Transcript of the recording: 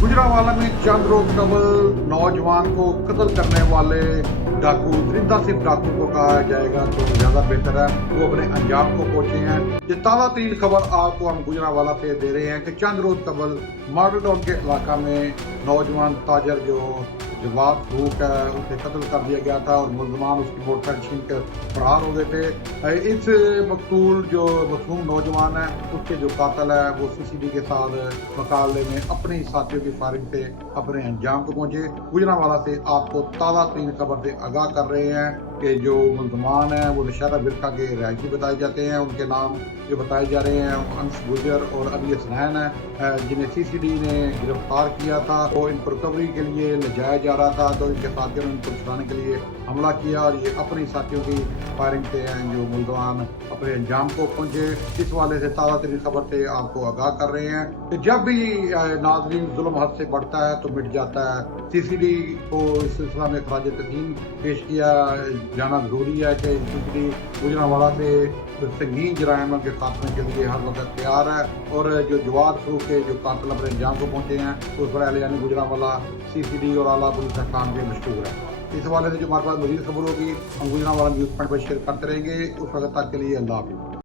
गुजरांवाला में चंद रोज कबल नौजवान को कत्ल करने वाले डाकू दरिंदा सिर्फ डाकू को कहा जाएगा तो ज्यादा बेहतर है, वो अपने अंजाम को पहुंचे हैं। ये ताज़ा तरीन खबर आपको हम गुजरांवाला से दे रहे हैं कि चंद रोज कबल मॉडल टाउन के इलाका में नौजवान ताजर जो जवाब फरूक है उसे कत्ल कर दिया गया था और मुलजमान उसकी मोटरसाइकिल छीन कर फरार हो गए थे। इस मकतूल जो मसलूम नौजवान है उसके जो कातिल है वो सीसीडी के साथ मुकाबले में अपने साथियों की फायरिंग से अपने अंजाम को पहुंचे। गुजरांवाला से आपको ताज़ा तरीन खबर से आगाह कर रहे हैं कि जो मुलजमान हैं वो नौशहरा बिरका के रहायशी बताए जाते हैं। उनके नाम जो बताए जा रहे हैं अंश गुजर और अली हसनैन है, जिन्हें सीसीडी ने गिरफ्तार किया था। वो इनको रिकवरी के लिए ले जाया जा रहा था तो इनके साथियों ने इनको छुड़ाने के लिए हमला किया और ये अपनी साथियों की फायरिंग से हैं जो मुलजमान अपने अंजाम को पहुंचे। इस वाले से ताज़ा तरीन खबर से आपको आगाह कर रहे हैं कि जब भी नाजरीन जुल्म हद से बढ़ता है तो मिट जाता है। सीसीडी को इस सिलसिला में खराज तस्लीम पेश किया जाना जरूरी है कि सीसीडी गुजरांवाला से संगीन जराइम के खात्मे के लिए हर वक्त तैयार है और जो जवाद फरूक के जो कातिल अपने अंजाम को पहुंचे हैं उस पर यानी गुजरांवाला सीसीडी और आला पुलिस हकाम के मशहूर है। इस हवाले से जो हमारे पास मजीद खबर होगी हम गुजरांवाला न्यूज़ पॉइंट पर शेयर करते रहेंगे। उस वक्त तक के लिए अल्लाह हाफिज़।